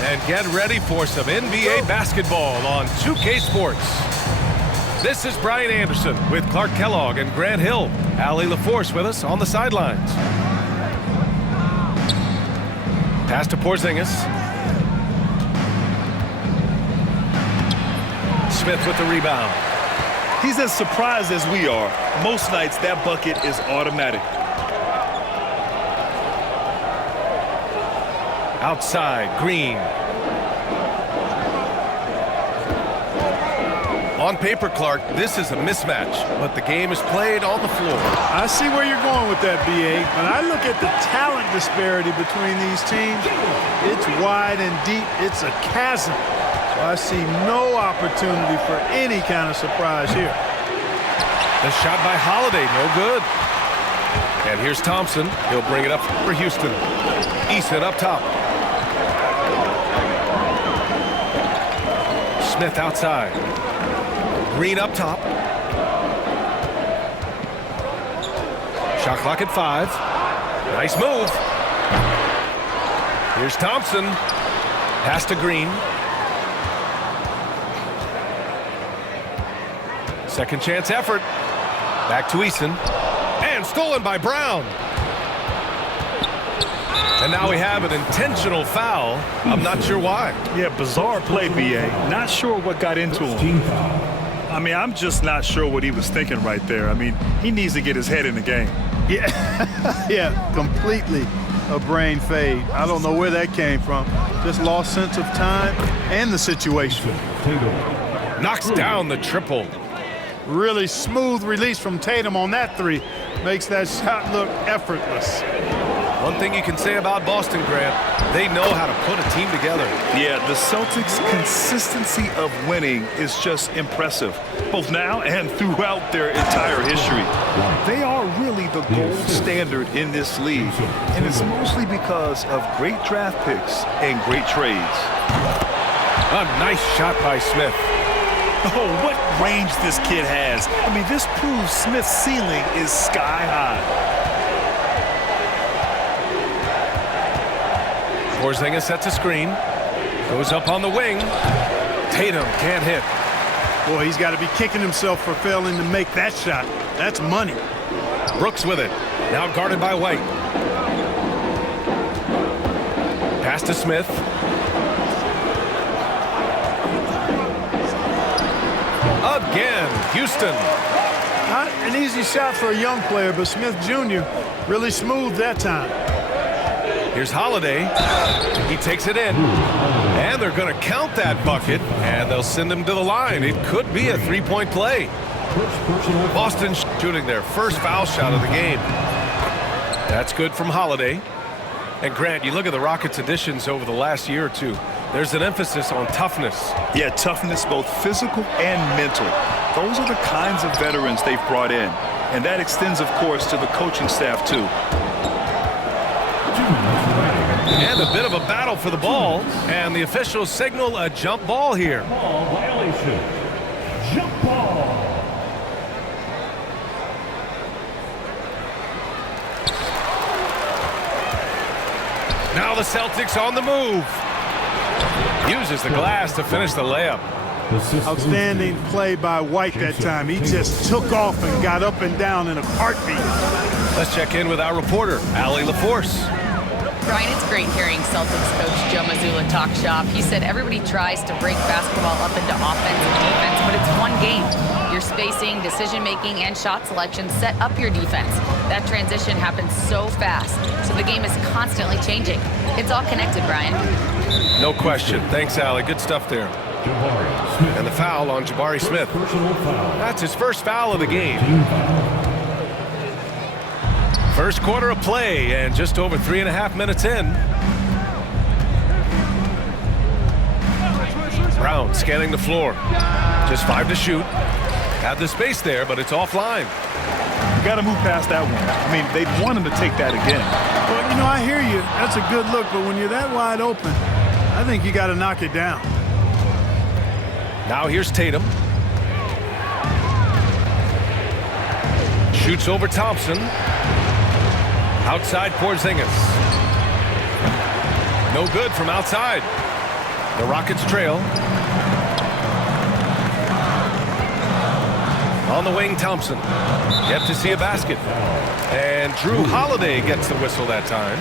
And get ready for some NBA basketball on 2K Sports. This is Brian Anderson with Clark Kellogg and Grant Hill. Allie LaForce with us on the sidelines. Pass to Porzingis. Smith with the rebound. He's as surprised as we are. Most nights that bucket is automatic. Outside, Green. On paper, Clark, this is a mismatch, but the game is played on the floor. I see where you're going with that, B.A. When I look at the talent disparity between these teams, it's wide and deep. It's a chasm. So I see no opportunity for any kind of surprise here. The shot by Holiday, no good. And here's Thompson. He'll bring it up for Houston. Eason up top. Smith outside. Green up top. Shot clock at 5. Nice move. Here's Thompson. Pass to Green. Second chance effort. Back to Eason. And stolen by Brown. And now we have an intentional foul. I'm not sure why. Yeah, bizarre play, B.A. Not sure what got into him. I mean, I'm just not sure what he was thinking right there. I mean, he needs to get his head in the game. Yeah, yeah, completely a brain fade. I don't know where that came from. Just lost sense of time and the situation. Knocks down the triple. Really smooth release from Tatum on that three. Makes that shot look effortless. One thing you can say about Boston, Grant, they know how to put a team together. Yeah, the Celtics' consistency of winning is just impressive, both now and throughout their entire history. They are really the gold standard in this league, and it's mostly because of great draft picks and great trades. A nice shot by Smith. Oh, what range this kid has. I mean, this proves Smith's ceiling is sky high. Porzingis sets a screen. Goes up on the wing. Tatum can't hit. Boy, he's got to be kicking himself for failing to make that shot. That's money. Brooks with it. Now guarded by White. Pass to Smith. Again, Houston. Not an easy shot for a young player, but Smith Jr. really smooth that time. Here's Holiday. He takes it in. And they're going to count that bucket, and they'll send him to the line. It could be a three-point play. Boston shooting their first foul shot of the game. That's good from Holiday. And Grant, you look at the Rockets' additions over the last year or two. There's an emphasis on toughness. Yeah, toughness, both physical and mental. Those are the kinds of veterans they've brought in. And that extends, of course, to the coaching staff, too. And a bit of a battle for the ball. And the officials signal a jump ball here. Ball violation. Jump ball. Now the Celtics on the move. Uses the glass to finish the layup. Outstanding play by White that time. He just took off and got up and down in a heartbeat. Let's check in with our reporter, Allie LaForce. Brian, it's great hearing Celtics coach Joe Mazzulla talk shop. He said everybody tries to break basketball up into offense and defense, but it's one game. Your spacing, decision-making, and shot selection set up your defense. That transition happens so fast, so the game is constantly changing. It's all connected, Brian. No question. Thanks, Allie. Good stuff there. And the foul on Jabari Smith. That's his first foul of the game. First quarter of play, and just over 3.5 minutes in. Brown scanning the floor. Just 5 to shoot. Had the space there, but it's offline. Got to move past that one. I mean, they'd want him to take that again. Well, you know, I hear you. That's a good look, but when you're that wide open, I think you got to knock it down. Now here's Tatum. Shoots over Thompson. Outside Porzingis. No good from outside. The Rockets trail. On the wing, Thompson. Yet to see a basket. And Drew Holiday gets the whistle that time.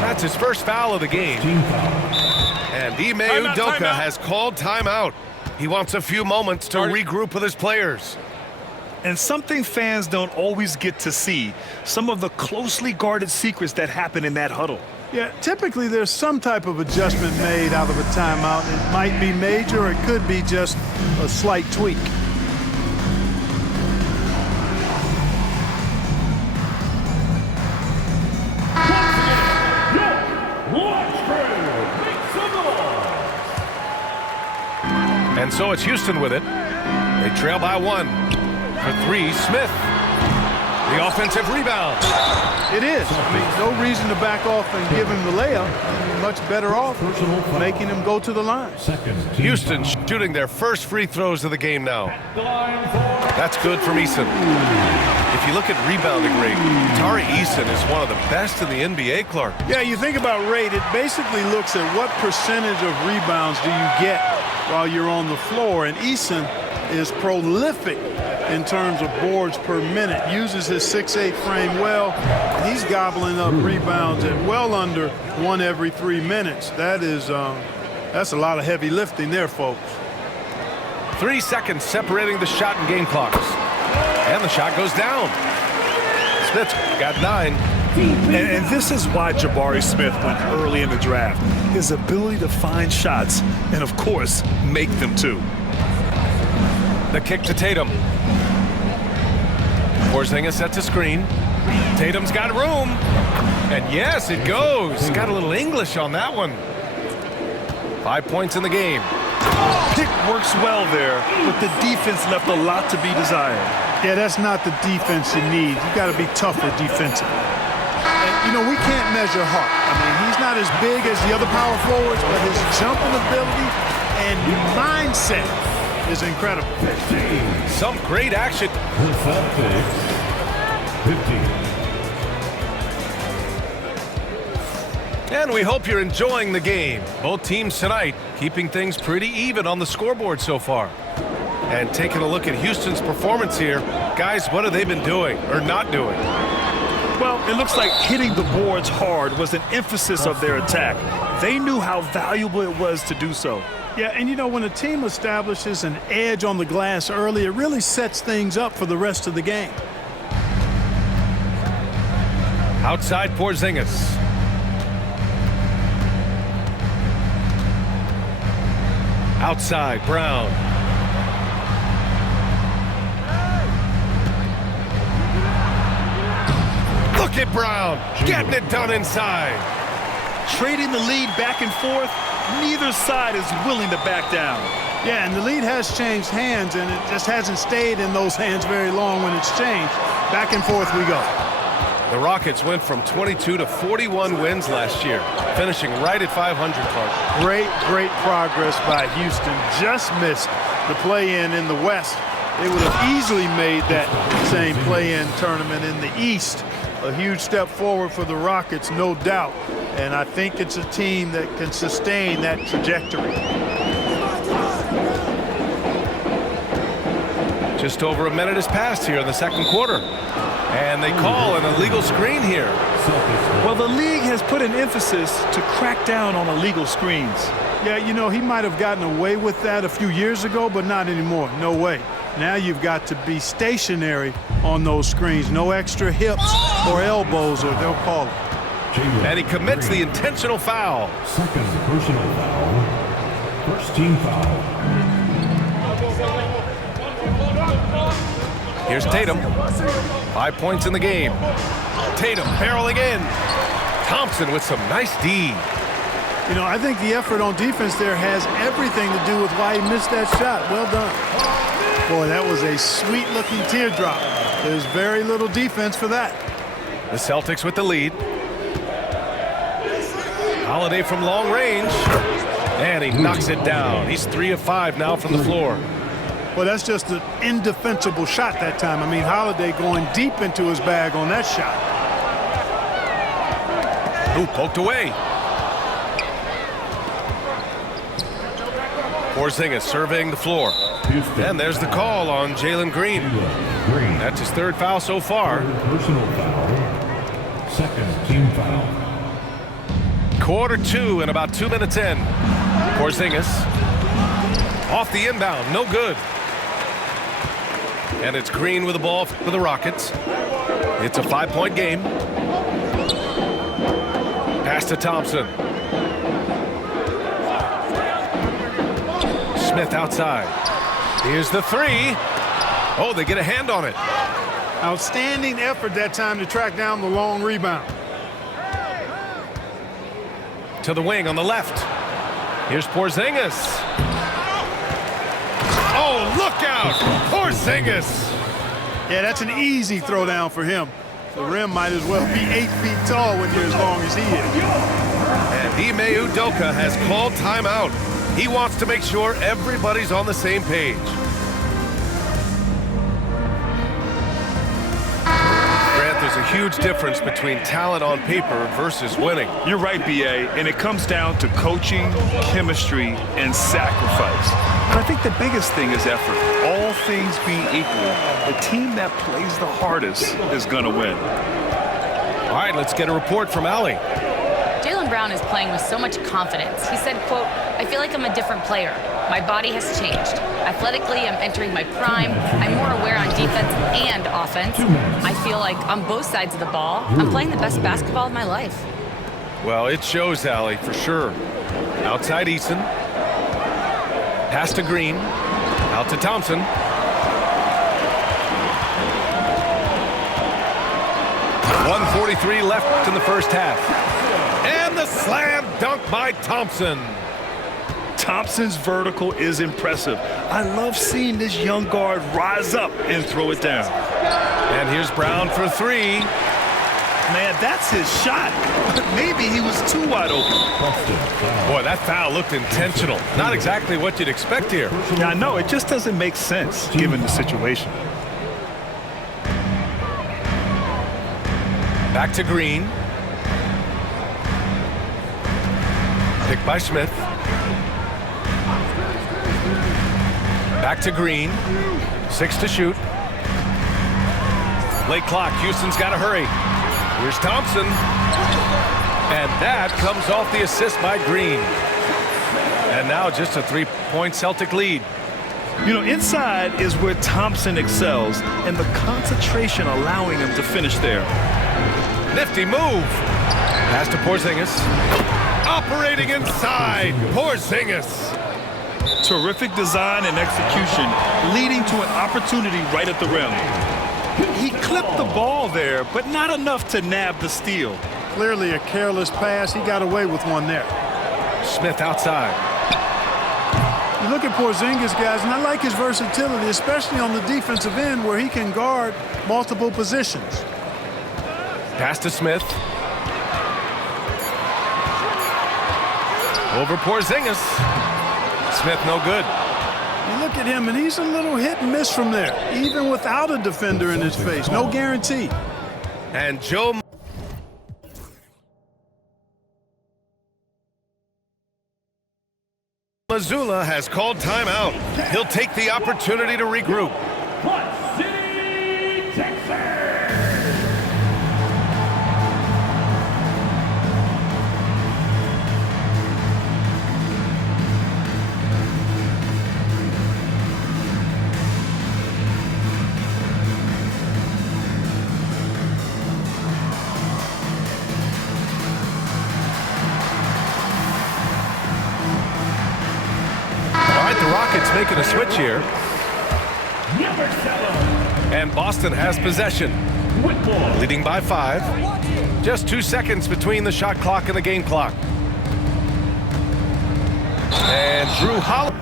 That's his first foul of the game. And Ime Udoka has called timeout. He wants a few moments to regroup with his players. And something fans don't always get to see, some of the closely guarded secrets that happen in that huddle. Yeah, typically there's some type of adjustment made out of a timeout. It might be major or it could be just a slight tweak. And so it's Houston with it. They trail by 1. For 3, Smith. The offensive rebound. It is. I mean, no reason to back off and give him the layup. Much better off making him go to the line. Houston shooting their first free throws of the game now. That's good from Eason. If you look at rebounding rate, Tari Eason is one of the best in the NBA, Clark. Yeah, you think about rate, it basically looks at what percentage of rebounds do you get while you're on the floor. And Eason is prolific in terms of boards per minute, uses his 6'8" frame well, and he's gobbling up rebounds at well under 1 every 3 minutes. That's a lot of heavy lifting there, folks. 3 seconds separating the shot and game clocks. And the shot goes down. Smith got 9. And this is why Jabari Smith went early in the draft. His ability to find shots and, of course, make them too. The kick to Tatum. Porzingis sets a screen. Tatum's got room. And yes, it goes. Got a little English on that one. 5 points in the game. Pick works well there, but the defense left a lot to be desired. Yeah, that's not the defense you need. You got to be tougher defensively. And, you know, we can't measure Hart. I mean, he's not as big as the other power forwards, but his jumping ability and mindset is incredible. Some great action. The Celtics, 15. And we hope you're enjoying the game. Both teams tonight keeping things pretty even on the scoreboard so far. And taking a look at Houston's performance here, guys, what have they been doing or not doing? Well, it looks like hitting the boards hard was an emphasis of their attack. They knew how valuable it was to do so. Yeah, and you know, when a team establishes an edge on the glass early, it really sets things up for the rest of the game. Outside Porzingis. Outside Brown. Look at Brown getting it done inside. Trading the lead back and forth, neither side is willing to back down. Yeah, and the lead has changed hands, and it just hasn't stayed in those hands very long when it's changed. Back and forth we go. The Rockets went from 22 to 41 wins last year, finishing right at 500, Clark. Great progress by Houston. Just missed the play-in in the West. They would have easily made that same play-in tournament in the East. A huge step forward for the Rockets, no doubt. And I think it's a team that can sustain that trajectory. Just over a minute has passed here in the second quarter. And they call an illegal screen here. Well, the league has put an emphasis to crack down on illegal screens. Yeah, you know, he might have gotten away with that a few years ago, but not anymore. No way. Now you've got to be stationary on those screens. No extra hips or elbows, or they'll call it. And he commits the intentional foul. Second personal foul. First team foul. Here's Tatum. 5 points in the game. Tatum barreling in. Thompson with some nice D. You know, I think the effort on defense there has everything to do with why he missed that shot. Well done. Boy, that was a sweet-looking teardrop. There's very little defense for that. The Celtics with the lead. Holiday from long range. And he knocks it down. He's 3 of 5 now from the floor. Well, that's just an indefensible shot that time. I mean, Holiday going deep into his bag on that shot. Ooh, poked away. Porzingis surveying the floor. Houston. And there's the call on Jalen Green. Green. That's his third foul so far. Personal foul. Second team foul. Quarter 2 and about 2 minutes in. Porzingis off the inbound, no good. And it's Green with the ball for the Rockets. It's a 5-point game. Pass to Thompson. Smith outside. Here's the three. Oh, they get a hand on it. Outstanding effort that time to track down the long rebound. To the wing on the left. Here's Porzingis. Oh, look out! Porzingis. Yeah, that's an easy throwdown for him. The rim might as well be 8 feet tall when you're as long as he is. And Ime Udoka has called timeout. He wants to make sure everybody's on the same page. Grant, there's a huge difference between talent on paper versus winning. You're right, B.A., and it comes down to coaching, chemistry, and sacrifice. But I think the biggest thing is effort. All things being equal, the team that plays the hardest is going to win. All right, let's get a report from Allie. Jaylen Brown is playing with so much confidence. He said, quote, "I feel like I'm a different player. My body has changed. Athletically, I'm entering my prime. I'm more aware on defense and offense. I feel like on both sides of the ball, I'm playing the best basketball of my life." Well, it shows, Allie, for sure. Outside Eason. Pass to Green. Out to Thompson. .143 left in the first half. And the slam dunk by Thompson. Thompson's vertical is impressive. I love seeing this young guard rise up and throw it down. And here's Brown for three. Man, that's his shot. Maybe he was too wide open. Boy, that foul looked intentional. Not exactly what you'd expect here. Yeah, I know. It just doesn't make sense given the situation. Back to Green. Picked by Smith. Back to Green. 6 to shoot. Late clock. Houston's got to hurry. Here's Thompson. And that comes off the assist by Green. And now just a 3-point Celtic lead. You know, inside is where Thompson excels, and the concentration allowing him to finish there. Nifty move. Pass to Porzingis. Operating inside. Porzingis. Terrific design and execution, leading to an opportunity right at the rim. He clipped the ball there, but not enough to nab the steal. Clearly a careless pass. He got away with one there. Smith outside. You look at Porzingis, guys, and I like his versatility, especially on the defensive end where he can guard multiple positions. Pass to Smith. Over Porzingis. Smith no good. You look at him, and he's a little hit and miss from there, even without a defender in his face. No guarantee. And Joe Mazzulla has called timeout. He'll take the opportunity to regroup. City, Texas. Rockets making a switch here. And Boston has possession. Leading by 5. Just 2 seconds between the shot clock and the game clock. And Drew Holiday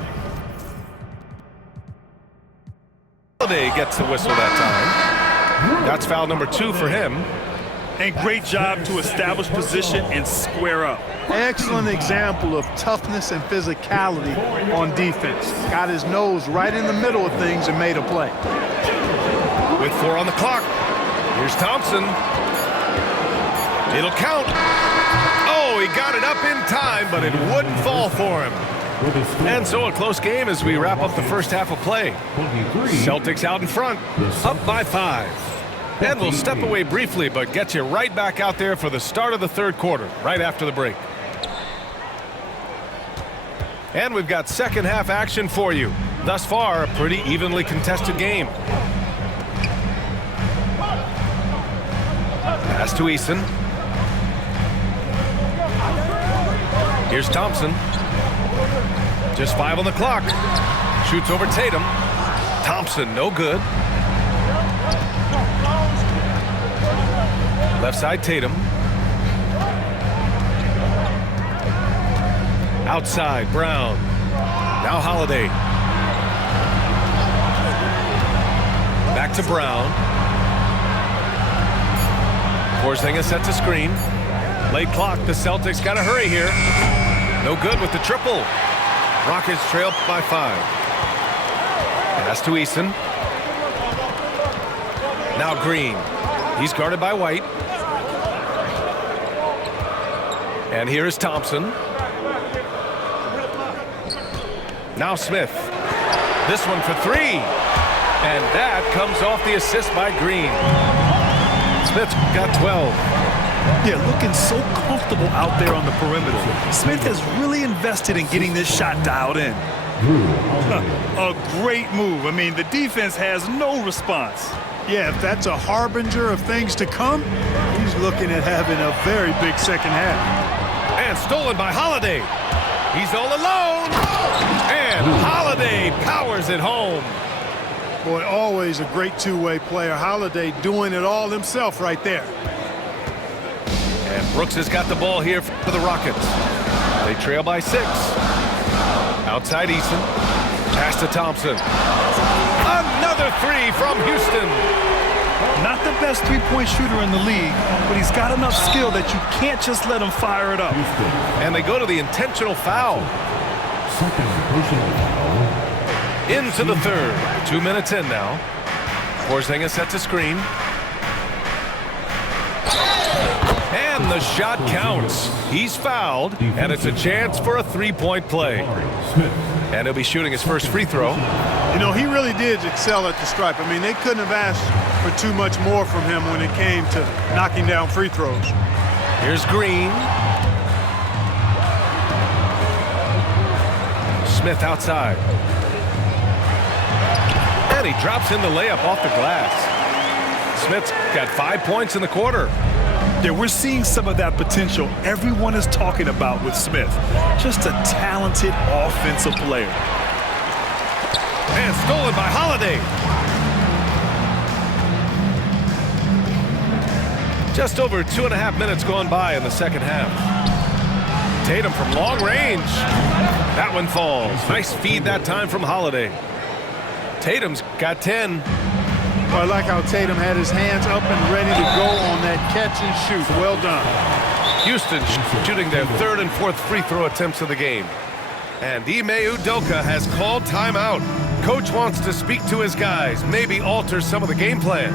gets the whistle that time. That's foul number 2 for him. And great job to establish position and square up. Excellent example of toughness and physicality on defense. Got his nose right in the middle of things and made a play. With 4 on the clock. Here's Thompson. It'll count. Oh, he got it up in time, but it wouldn't fall for him. with a score And so a close game as we wrap up the first half of play. 23. Celtics out in front, up by 5. And we'll step away briefly, but get you right back out there for the start of the third quarter, right after the break. And we've got second half action for you. Thus far, a pretty evenly contested game. Pass to Eason. Here's Thompson. Just 5 on the clock. Shoots over Tatum. Thompson, no good. Left side, Tatum. Outside, Brown. Now Holiday. Back to Brown. Porzingis sets a screen. Late clock, the Celtics got to hurry here. No good with the triple. Rockets trail by 5. Pass to Eason. Now Green. He's guarded by White. And here is Thompson. Now Smith. This one for 3. And that comes off the assist by Green. Smith's got 12. Yeah, looking so comfortable out there on the perimeter. Smith has really invested in getting this shot dialed in. A great move. I mean, the defense has no response. Yeah, if that's a harbinger of things to come, he's looking at having a very big second half. And stolen by Holiday. He's all alone. And Holiday powers it home. Boy, always a great two-way player. Holiday doing it all himself right there. And Brooks has got the ball here for the Rockets. They trail by 6. Outside Eason. Pass to Thompson. Another 3 from Houston. Not the best three-point shooter in the league, but he's got enough skill that you can't just let him fire it up. And they go to the intentional foul. Second personal foul. Into the third. 2 minutes in now. Porzingis sets a screen. And the shot counts. He's fouled, and it's a chance for a three-point play. Smith. And he'll be shooting his first free throw. You know, he really did excel at the stripe. I mean, they couldn't have asked for too much more from him when it came to knocking down free throws. Here's Green. Smith outside. And he drops in the layup off the glass. Smith's got 5 points in the quarter. Yeah, we're seeing some of that potential everyone is talking about with Smith. Just a talented offensive player. And stolen by Holiday. Just over 2.5 minutes gone by in the second half. Tatum from long range. That one falls. Nice feed that time from Holiday. Tatum's got 10. Well, I like how Tatum had his hands up and ready to go on that catch and shoot. Well done. Houston shooting their third and fourth free throw attempts of the game. And Ime Udoka has called timeout. Coach wants to speak to his guys, maybe alter some of the game plan.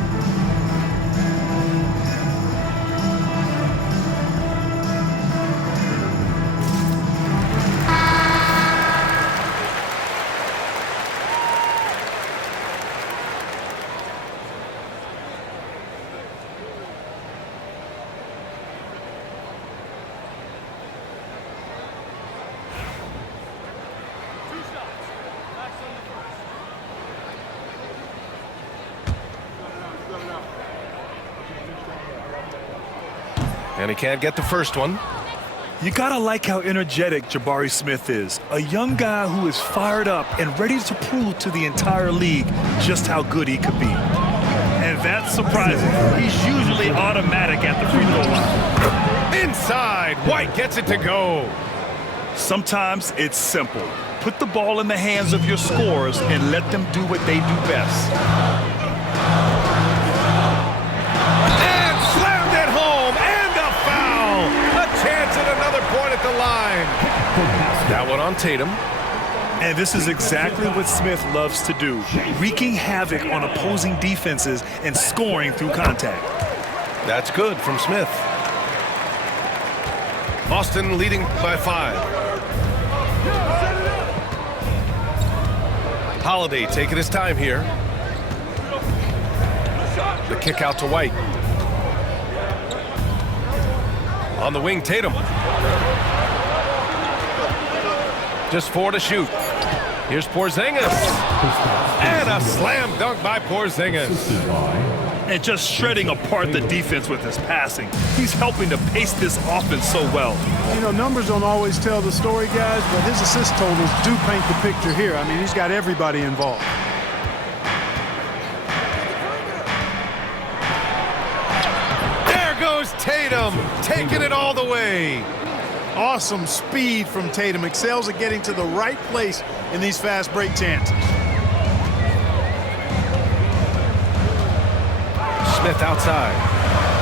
And he can't get the first one. You gotta like how energetic Jabari Smith is. A young guy who is fired up and ready to prove to the entire league just how good he could be. And that's surprising. He's usually automatic at the free throw line. Inside, White gets it to go. Sometimes it's simple. Put the ball in the hands of your scorers and let them do what they do best. And slammed it home, and a foul. A chance at another point at the line. That one on Tatum. And this is exactly what Smith loves to do, wreaking havoc on opposing defenses and scoring through contact. That's good from Smith. Boston leading by 5. Holiday taking his time here. The kick out to White. On the wing, Tatum. Just 4 to shoot. Here's Porzingis. And a slam dunk by Porzingis. And just shredding apart the defense with his passing. He's helping to pace this offense so well. You know, numbers don't always tell the story, guys, but his assist totals do paint the picture here. I mean, he's got everybody involved. There goes Tatum, taking it all the way. Awesome speed from Tatum. Excels at getting to the right place in these fast break chances. Smith outside.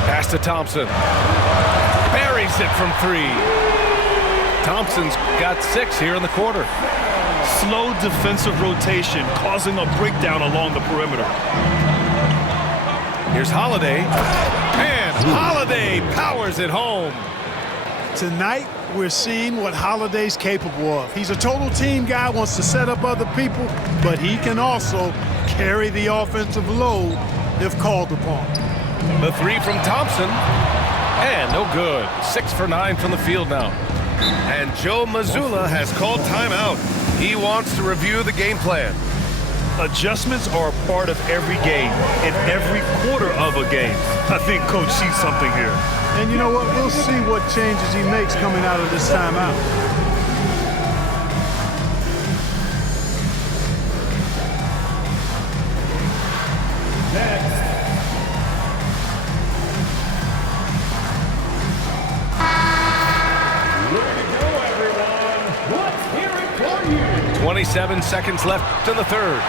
Pass to Thompson. Buries it from 3. Thompson's got 6 here in the quarter. Slow defensive rotation causing a breakdown along the perimeter. Here's Holiday. And Holiday powers it home. Tonight, we're seeing what Holiday's capable of. He's a total team guy, wants to set up other people, but he can also carry the offensive load if called upon. The 3 from Thompson. And no good. 6 for 9 from the field now. And Joe Mazzulla has called timeout. He wants to review the game plan. Adjustments are a part of every game and every quarter of a game. I think Coach sees something here. And you know what? We'll see what changes he makes coming out of this timeout. Next. Way to go, everyone. Let's hear it for you. 27 seconds left in the third.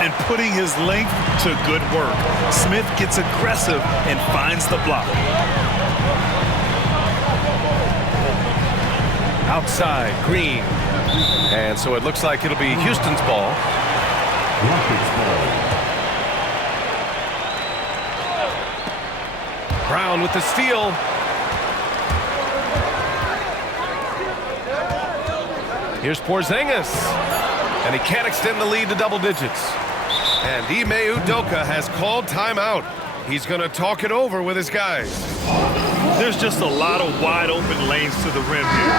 And putting his length to good work. Smith gets aggressive and finds the block. Outside, Green. And so it looks like it'll be Houston's ball. Rockets ball. Brown with the steal. Here's Porzingis. And he can't extend the lead to double digits. And Ime Udoka has called timeout. He's going to talk it over with his guys. There's just a lot of wide open lanes to the rim here.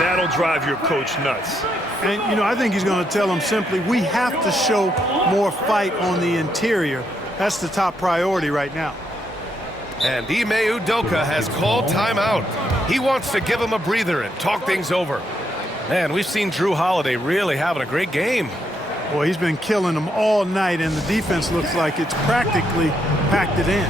That'll drive your coach nuts. And, you know, I think he's going to tell them simply, we have to show more fight on the interior. That's the top priority right now. And Ime Udoka has called timeout. He wants to give him a breather and talk things over. Man, we've seen Jrue Holiday really having a great game. Boy, he's been killing them all night, and the defense looks like it's practically packed it in.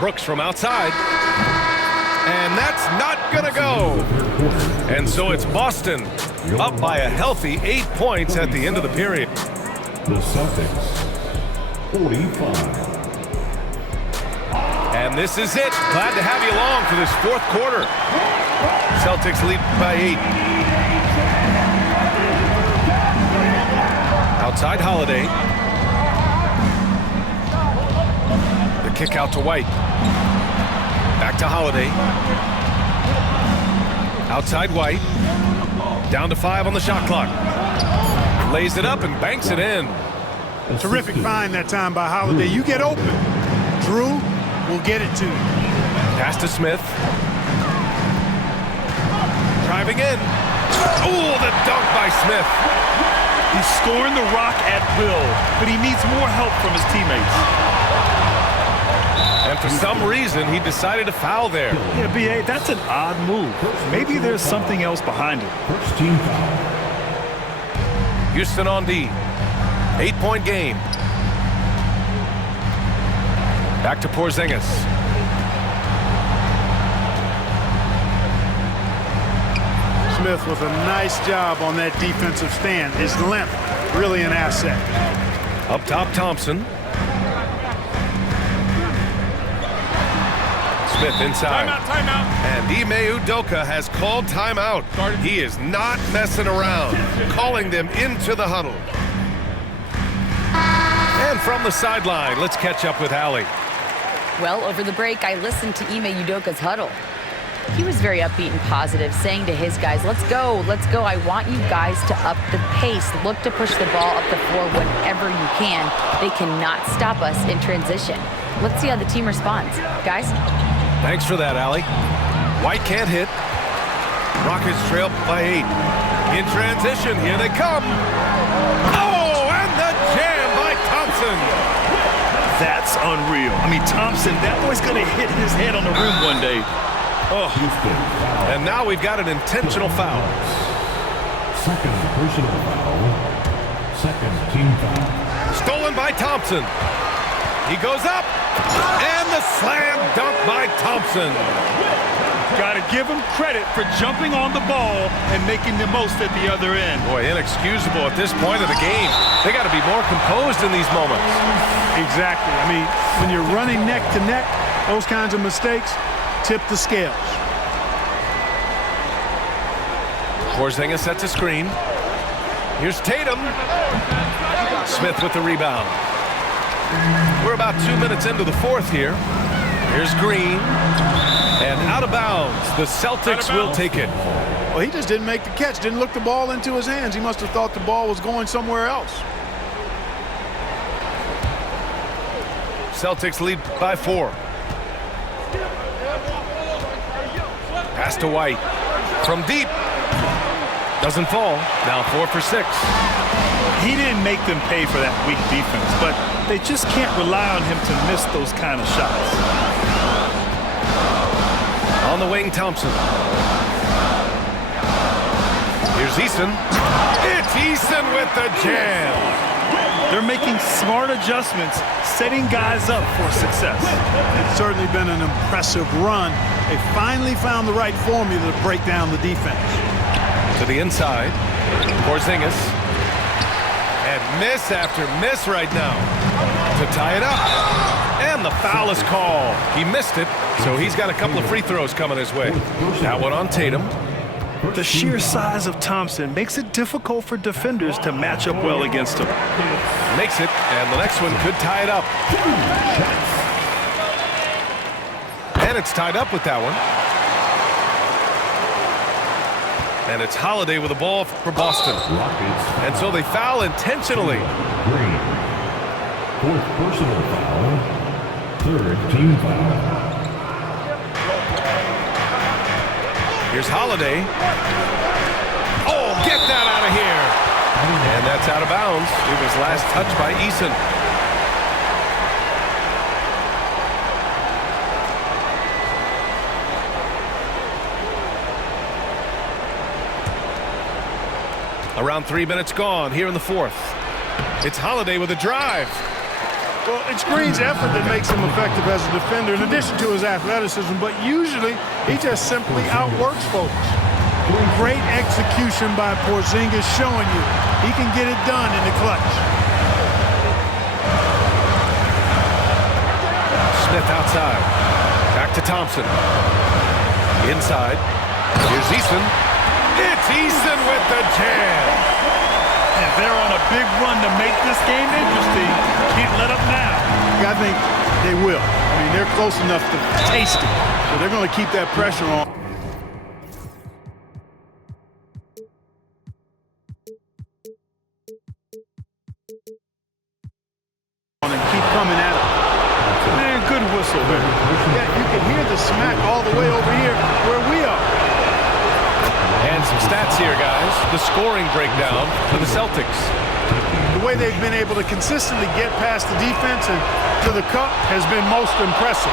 Brooks from outside. And that's not going to go. And so it's Boston up by a healthy 8 points at the end of the period. The Celtics, 45. And this is it. Glad to have you along for this fourth quarter. Celtics lead by 8. Outside Holiday. The kick out to White. Back to Holiday. Outside White. Down to 5 on the shot clock. Lays it up and banks it in. Terrific find that time by Holiday. You get open. Jrue will get it to you. Pass to Smith. Driving in. Oh, the dunk by Smith. He's scoring the rock at will, but he needs more help from his teammates. And for some reason, he decided to foul there. Yeah, B.A., that's an odd move. Maybe there's something else behind it. First team foul. Houston on D. 8-point game. Back to Porzingis. Smith with a nice job on that defensive stand. His length, really an asset. Up top, Thompson. Smith inside. Timeout. And Ime Udoka has called timeout. He is not messing around, calling them into the huddle. And from the sideline, let's catch up with Allie. Well, over the break, I listened to Ime Udoka's huddle. He was very upbeat and positive, saying to his guys, let's go. I want you guys to up the pace. Look to push the ball up the floor whenever you can. They cannot stop us in transition. Let's see how the team responds. Guys? Thanks for that, Allie. White can't hit. Rockets trail by 8. In transition, here they come. Oh, and the jam by Thompson. That's unreal. I mean, Thompson, that boy's going to hit his head on the rim one day. Oh. And now we've got an intentional foul. Second personal foul. Second team foul. Stolen by Thompson. He goes up. And the slam dunk by Thompson. Got to give him credit for jumping on the ball and making the most at the other end. Boy, inexcusable at this point of the game. They got to be more composed in these moments. Exactly. I mean, when you're running neck to neck, those kinds of mistakes tip the scales. Porzingis sets a screen. Here's Tatum. Smith with the rebound. We're about 2 minutes into the fourth here. Here's Green. And out of bounds. The Celtics will take it. Well, he just didn't make the catch, didn't look the ball into his hands. He must have thought the ball was going somewhere else. Celtics lead by 4. Pass to White. From deep. Doesn't fall. Now 4 for 6. He didn't make them pay for that weak defense, but they just can't rely on him to miss those kind of shots. On the wing, Thompson. Here's Eason. It's Eason with the jam. They're making smart adjustments, setting guys up for success. It's certainly been an impressive run. They finally found the right formula to break down the defense. To the inside. Porzingis. And miss after miss right now. To tie it up. And the foul is called. He missed it, so he's got a couple of free throws coming his way. That one on Tatum. The sheer size of Thompson makes it difficult for defenders to match up well against him. Makes it, and the next one could tie it up. And it's tied up with that one. And it's Holiday with the ball for Boston. And so they foul intentionally. Green. Fourth personal foul. Third team foul. Here's Holiday. Oh, get that out of here. And that's out of bounds. It was last touched by Eason. Around 3 minutes gone here in the fourth. It's Holiday with a drive. Well, it's Green's effort that makes him effective as a defender in addition to his athleticism, but usually he just simply outworks folks. Great execution by Porzingis showing you he can get it done in the clutch. Smith outside. Back to Thompson. Inside. Here's Eason. It's Eason with the jam. And they're on a big run to make this game interesting. Can't let up now. I think they will. I mean, they're close enough to taste it, so they're going to keep that pressure on. And keep coming at it. Man, good whistle there. Yeah, you can hear the smack all the way over here where we are. And some stats here, guys. The scoring breakdown for the Celtics. The way they've been able to consistently get past the defense and to the cup has been most impressive.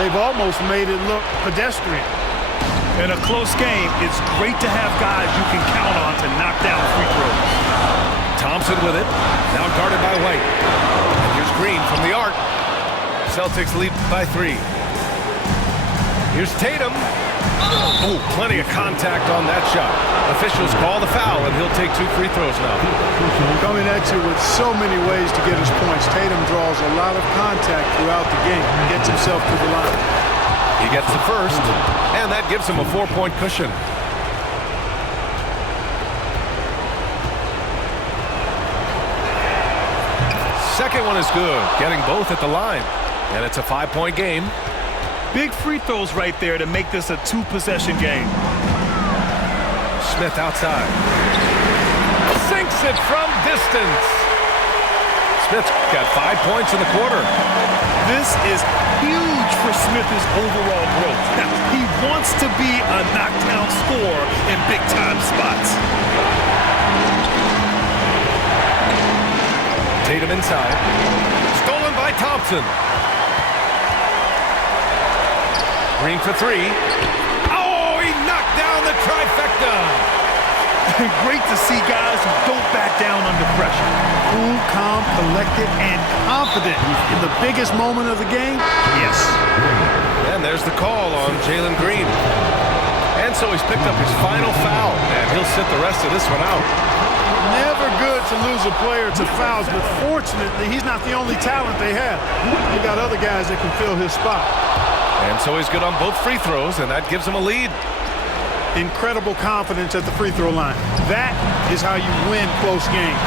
They've almost made it look pedestrian. In a close game, it's great to have guys you can count on to knock down free throws. Thompson with it. Now guarded by White. And here's Green from the arc. Celtics lead by 3. Here's Tatum. Oh, plenty of contact on that shot. Officials call the foul, and he'll take 2 free throws now. Coming at you with so many ways to get his points. Tatum draws a lot of contact throughout the game. Gets himself to the line. He gets the first, and that gives him a 4-point cushion. Second one is good, getting both at the line. And it's a 5-point game. Big free throws right there to make this a 2-possession game. Smith outside. Sinks it from distance. Smith's got 5 points in the quarter. This is huge for Smith's overall growth. Now, he wants to be a knockdown scorer in big-time spots. Tatum inside. Stolen by Thompson. Green for three. Oh, he knocked down the trifecta. Great to see guys who don't back down under pressure. Cool, calm, collected, and confident in the biggest moment of the game. Yes. And there's the call on Jalen Green. And so he's picked up his final foul, and he'll sit the rest of this one out. Never good to lose a player to fouls, but fortunately, he's not the only talent they have. They got other guys that can fill his spot. And so he's good on both free throws, and that gives him a lead. Incredible confidence at the free throw line. That is how you win close games.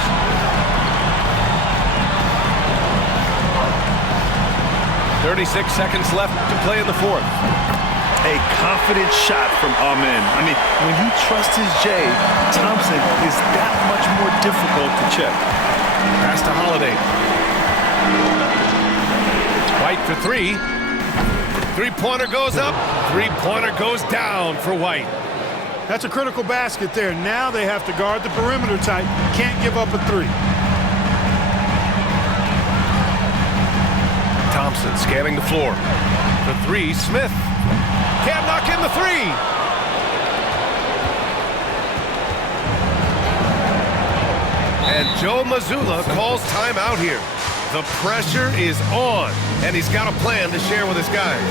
.36 seconds left to play in the fourth. A confident shot from Amen. I mean, when you trust his J, Thompson is that much more difficult to check. Pass to Holiday. White for three. Three-pointer goes up. Three-pointer goes down for White. That's a critical basket there. Now they have to guard the perimeter tight. Can't give up a three. Thompson scanning the floor. For three, Smith. Can't knock in the three. And Joe Mazzulla calls timeout here. The pressure is on, and he's got a plan to share with his guys.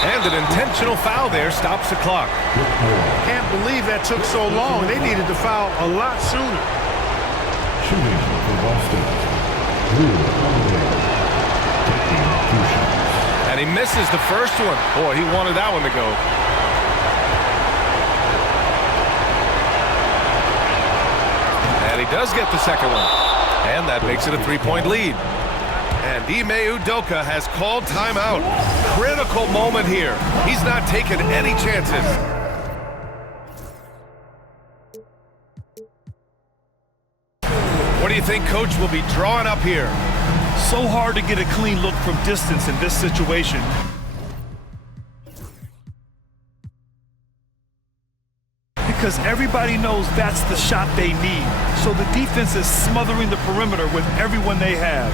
And an intentional foul there stops the clock. Can't believe that took so long. They needed to foul a lot sooner. Shooting for Boston. And he misses the first one. Boy, he wanted that one to go. And he does get the second one. And that makes it a 3-point lead. And Ime Udoka has called timeout. Critical moment here. He's not taking any chances. What do you think Coach will be drawing up here? So hard to get a clean look from distance in this situation. Because everybody knows that's the shot they need. So the defense is smothering the perimeter with everyone they have.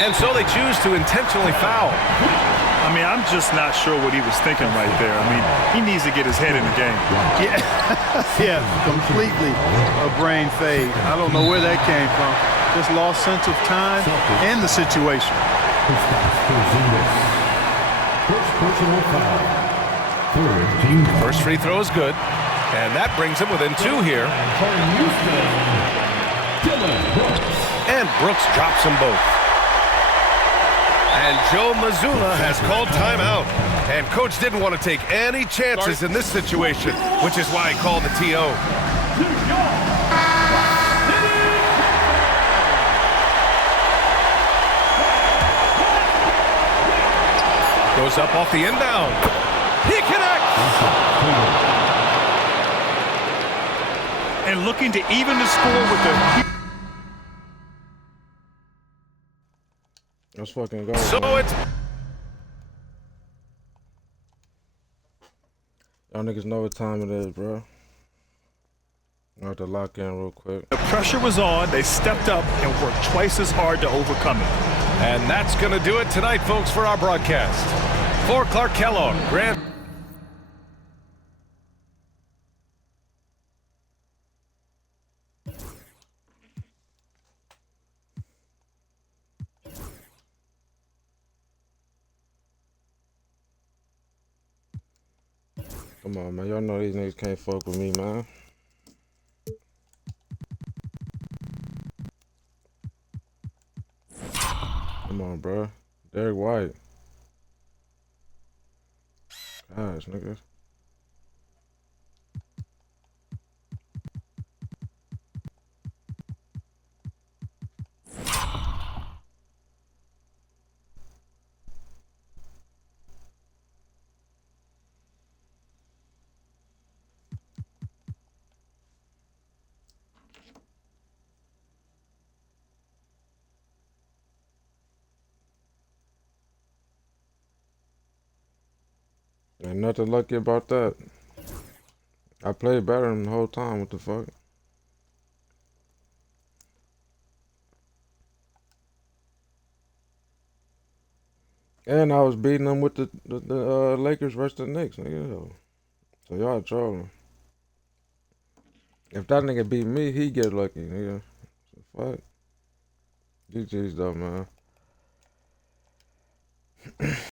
And so they choose to intentionally foul. I mean, I'm just not sure what he was thinking right there. I mean, he needs to get his head in the game. Yeah, completely a brain fade. I don't know where that came from. Just lost sense of time and the situation. First personal foul. Third team. First free throw is good. And that brings him within two here. And Brooks drops them both. And Joe Mazzulla has called timeout. And Coach didn't want to take any chances in this situation, which is why he called the TO. Goes up off the inbound. He connects! and looking to even the score with the... Let's fucking go. So man. it's Y'all niggas know what time it is, bro. I have to lock in real quick. The pressure was on. They stepped up and worked twice as hard to overcome it. And that's going to do it tonight, folks, for our broadcast. For Clark Kellogg, Grant. Come on, man. Y'all know these niggas can't fuck with me, man. Come on, bro. Derek White. Gosh, nigga. Ain't nothing lucky about that. I played better than the whole time. What the fuck? And I was beating them with the Lakers versus the Knicks, nigga. So y'all trolling. If that nigga beat me, he get lucky, nigga. So fuck. GG's though, man.